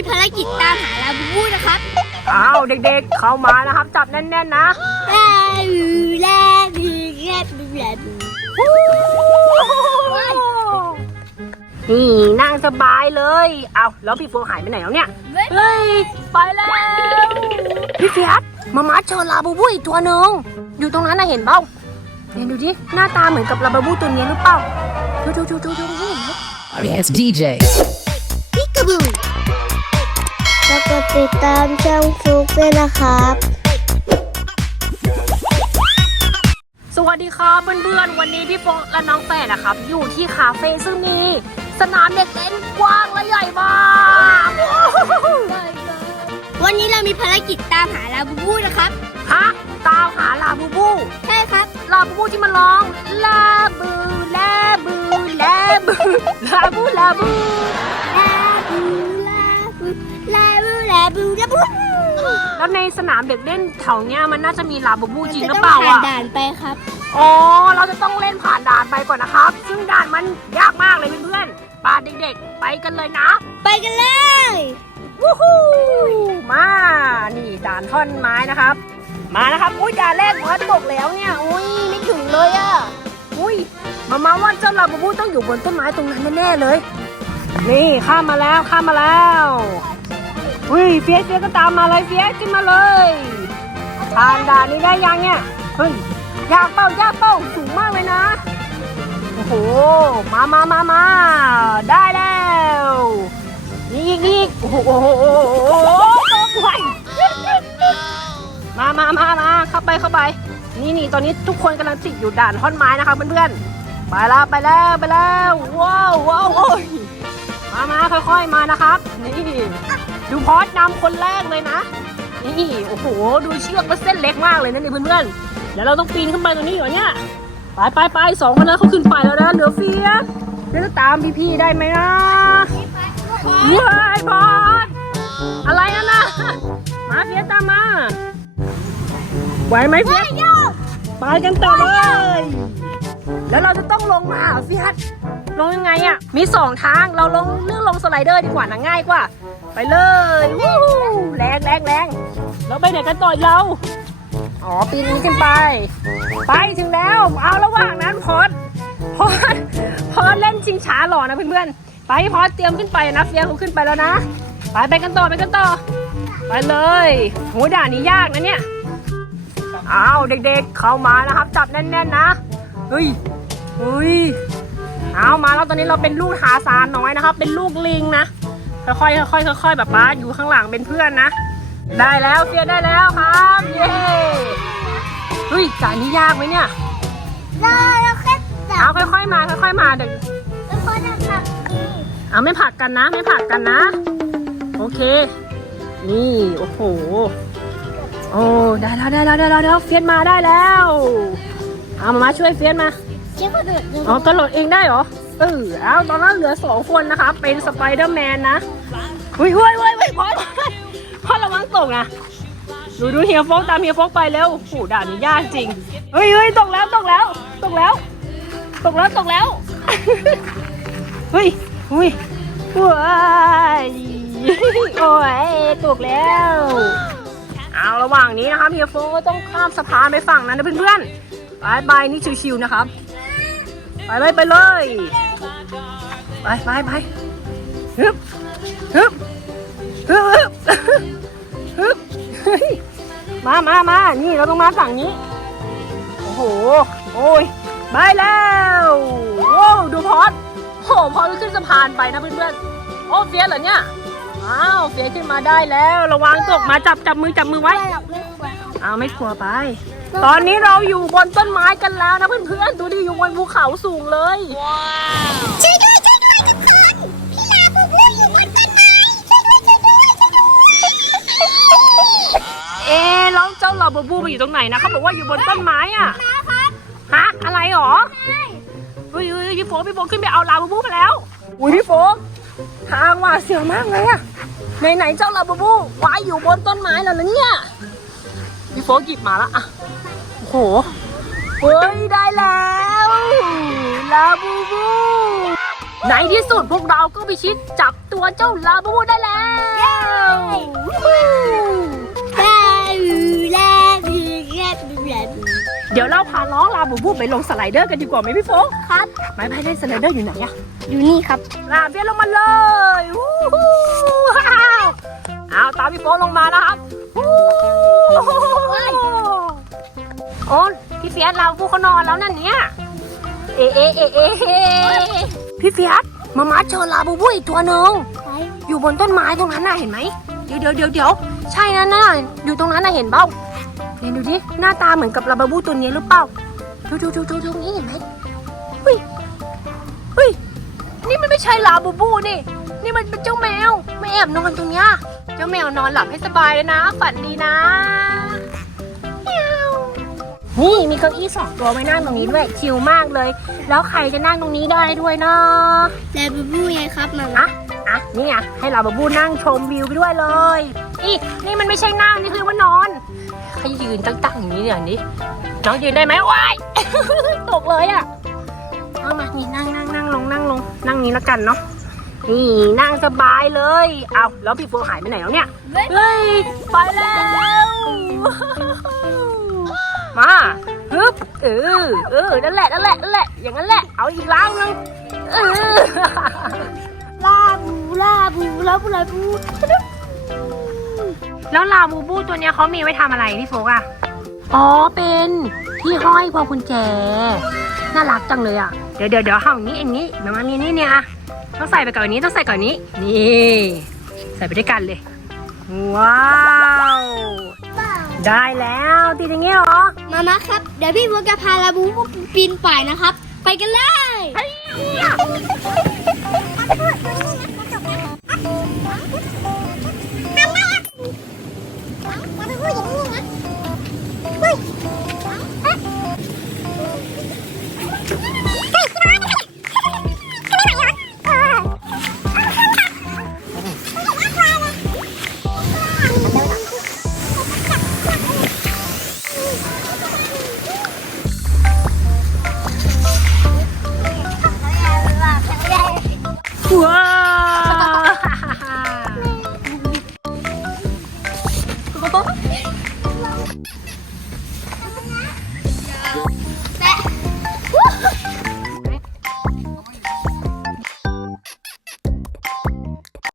มีภารกิจตามหาลาบูบูนะครับอ้าวเด็กๆ เข้ามานะครับ จับแน่นๆนะลาบูลาบูลาบูลาบูนี่นั่งสบายเลย เอาแล้วพี่โฟหายไปไหนแล้วเนี่ย เฮ้ย ไปแล้ว พี่เฟียสมามาเจอลาบูบูอีกตัวหนึ่งอยู่ตรงนั้นนะเห็นเปล่าเห็นดูดิ หน้าตาเหมือนกับลาบูบูตัวนี้หรือเปล่าดูดูดูดูดูดู Yes, DJ. พิกาบู แล้วก็ติดตามช่องฟลุกด้วยนะครับ สวัสดีครับเพื่อนๆ วันนี้พี่โฟและน้องแฟนนะครับ อยู่ที่คาเฟ่ซึ่งมีสนามเด็กเล่นกว้างและใหญ่มากวันนี้เรามีภารกิจตามหาลาบูบูนะครับ ฮะ ตามหาลาบูบู ใช่ครับ ลาบูบูที่มันร้อง ลาบู ลาบู ลาบู ลาบู ลาบู บูลาบูลาบูแล้วในสนามเด็กเล่นแถวเนี้ยมันน่าจะมีลาบูบูจริงหจะรือต้องเปล่าผ่านอะ ด่านไปครับ อ๋อ เราจะต้องเล่นผ่านด่านไปก่อนนะครับ ซึ่งด่านมันยากมากเลยเพื่อนๆปาเด็กๆ ไปกันเลยนะ ไปกันเลยวู้ฮู้มา นี่ด่านท่อนไม้นะครับ มานะครับ อุ้ยด่านแรกหัวตกแล้วเนี่ย อุ้ยไม่ถึงเลยอะอุ้ย มามาว่าเจ้าลาบูบูต้องอยู่บนต้นไม้ตรงนั้นแน่ๆเลย นี่ข้ามมาแล้วข้ามมาแล้ว อุ้ยเฟียสเฟียสก็ตามมาเลยเฟียสขึ้นมาเลยผ่านด่านนี้ได้ยังเนี่ยเฮ้ยยากเป้ายากเป้าสูงมากเลยนะโอ้โหมามามามาได้แล้วนี่อีกนี่โอ้โหโอ้โหโอ้โหโอ้โหตกไปมามามามาเข้าไปเข้าไปนี่นี่ตอนนี้ทุกคนกำลังติดอยู่ด่านท่อนไม้นะคะเพื่อนๆไปแล้วไปแล้วไปแล้วว้าวว้าวโอ้ย มามาค่อยๆมานะครับ นี่ดูพอสนำคนแรกเลยนะ นี่โอ้โห ดูเชือกมันเส้นเล็กมากเลยนะนี่เพื่อนๆเดี๋ยวเราต้องปีนขึ้นไปตรงนี้ก่อนเนี่ยไปไปไปสองคนนั้นเขาขึ้นไปแล้วนะเหลือเฟียสเดี๋ยวจะตามพี่ๆได้ไหมนะว้ายบอสอะไรนั่นน่ะมาเฟียสตามมาไหวไหมเฟียสไปกันต่อเลย แล้วเราจะต้องลงมาเหรอเฟียส ลงยังไงอะมีสองทางเราลงเรื่องลงสไลเดอร์ดีกว่านะง่ายกว่า ไปเลยวู้แรงแรงแรงแล้วไปไหนกันต่อเราอ๋อปีนนี้ขึ้นไป ไปถึงแล้ว เอาระหว่างนั้นพอดพอดพอดเล่นชิงช้าหล่อนะเพื่อนๆไปพอดเตรียมขึ้นไปนะเฟียเขาขึ้นไปแล้วนะไปไปกันต่อไปกันต่อ ไปเลยโหด่านนี้ยากนะเนี่ยอ้าวเด็กๆเข้ามานะครับจับแน่นๆนะเฮ้ยเฮ้ย เอามาแล้วตอนนี้เราเป็นลูกหาซานน้อยนะครับ เป็นลูกลิงนะค่อยๆค่อยๆค่อยๆแบบป้าอยู่ข้างหลังเป็นเพื่อนนะ ได้แล้วเฟียได้แล้วครับเย้เฮ้ยด่านนี้ยากไหมเนี่ยเราเราแค่จัเอาบค่อยๆมาค่อยๆมาเด็กแล้วก็จะจับนี่เอาไม่ผลักกันนะ ไม่ผลักกันนะ โอเค นี่โอ้โหโอ้ได้แล้วได้แล้วได้แล้วได้แล้วเฟียสมาได้แล้ว เอามามาช่วยเฟียสมา เจ๊กระโดดเยอ๋อ กระโดดเองได้เหรอ เออเอาตอนนั้นเหลือสองคนนะคะ เป็นสไปเดอร์แมนนะเฮ้ยเฮ้ยเฮ้ยเฮ้ยพอพอระวังตกนะ ดูดูเฮียโฟกตามเฮียโฟกไปแล้วโอ้โหด่านนี้ยากจริง เฮ้ยเฮ้ยตกแล้วตกแล้วตกแล้ว ตกแล้วตกแล้ว เฮ้ยเฮ้ยว้ายโอ้ยตกแล้ว เอาระหว่างนี้นะครับเฮียโฟกก็ต้องข้ามสะพานไปฝั่งนั้นนะเพื่อนๆไปไปนี่ชิวๆนะครับ ไปเลยไปเลยไปไปไปฮึบฮึบฮึบฮึบฮึบมามามานี่เราต้องมาฝั่งนี้ โอ้โห โอ้ยไปแล้วโว้วดูพอดโอ้โหพอดขึ้นสะพานไปนะเพื่อนๆโอ้เฟียเหรอเนี่ยอ้าวเฟียขึ้นมาได้แล้ว ระวังตกมาจับจับมือจับมือไว้อกไม่ควรเอาไม่กลัวไป ตอนนี้เราอยู่บนต้นไม้กันแล้วนะเพื่อนๆ ดูดิอยู่บนภูเขาสูงเลยช่วยด้วยช่วยด้วยทุกคน พี่ลาบูบูอยู่บนต้นไม้ ช่วยด้วยช่วยด้วยช่วยด้วยเอ๊ะแล้วเจ้าลาบูบูมาอยู่ตรงไหนนะเขาบอกว่าอยู่บนต้นไม้อะนะครับฮะอะไรหรอใช่เฮ้ยเฮ้ยพี่โฟกพี่โฟกขึ้นไปเอาลาบูบูมาแล้ว อุ้ยพี่โฟกทางหว่าดเสียวมากเลยอะไหนไหนๆเจ้าลาบูบูวายอยู่บนต้นไม้แล้วนะเนี่ย พี่โฟกหยิบมาละอะโอ้โหเฮ้ยได้แล้วลาบูบูในที่สุดพวกเราก็พิชิตจับตัวตัวเจ้าลาบูบูได้แล้วลาบูลาบูลาบูลาบูเดี๋ยวเราพาน้องลาบูบูไปลงสไลเดอร์กันดีกว่าไหมพี่โฟกครับไม้พายเล่นสไลเดอร์อยู่ไหนอะอยู่นี่ครับลาเฟียนลงมาเลยวู้ฮู้ว้าวเอาตามพี่โฟกลงมานะครับวู้ โอ้พี่เฟียสลาบูบูเขานอนแล้วนั่นเนี่ย เอะเอะเอะเอะเอะพี่เฟียสมามาเจอลาบูบูอีกตัวหนึ่งอยู่บนต้นไม้ตรงนั้นน่ะเห็นไหมเดี๋ยวเดี๋ยวเดี๋ยวเดี๋ยวใช่นะน่ะอยู่ตรงนั้นน่ะเห็นเปล่าเห็นดูดิหน้าตาเหมือนกับลาบาบูตัวนี้หรือเปล่าดูดูดูดูตรงนี้เห็นไหมเฮ้ยเฮ้ยนี่มันไม่ใช่ลาบูบูนี่ นี่มันเป็นเจ้าแมวไม่แอบนอนตรงเนี้ยเจ้าแมวนอนหลับให้สบายเลยนะ ฝันดีนะ นี่มีเก้าอี้สองตัวไว้นั่งตรงนี้ด้วยชิลมากเลย แล้วใครจะนั่งตรงนี้ได้ด้วยเนาะลาบูบูไงครับมาอะอะนี่ไงให้เราบาบูนั่งชมวิวไปด้วยเลยอีนี่มันไม่ใช่นั่งนี่คือว่านอนให้ยืนตั้งๆอย่างนี้อย่างนี้น้องยืนได้ไหมว้ายตกเลยอะเอามานี่นั่งนั่งนั่งลงนั่งลงนั่งนี้แล้วกันเนาะนี่นั่งสบายเลย เอาแล้วพี่โฟหายไปไหนแล้วเนี่ย เฮ้ย ไปแล้ว มาฮึบเออเออนั่นแหละนั่นแหละนั่นแหละอย่างนั้นแหละเอาอีกล้างนึงเออลาบูลาบูลาบูลาบูแล้วลาบูบูตัวเนี้ยเขามีไว้ทำอะไรพี่โฟกอะอ๋อเป็นที่ห้อยพวงกุญแจน่ารักจังเลยอะเดี๋ยวเดี๋ยวเดี๋ยวห้องนี้เองนี้มามามีนี่เนี่ยอะต้องใส่ไปก่อนนี้ต้องใส่ก่อนนี้นี่ใส่ไปด้วยกันเลย ว้าว ได้แล้วติดอย่างเงี้ยเหรอ มามาครับ เดี๋ยวพี่บัวจะพาลาบูบูปีนป่ายนะครับ ไปกันเลย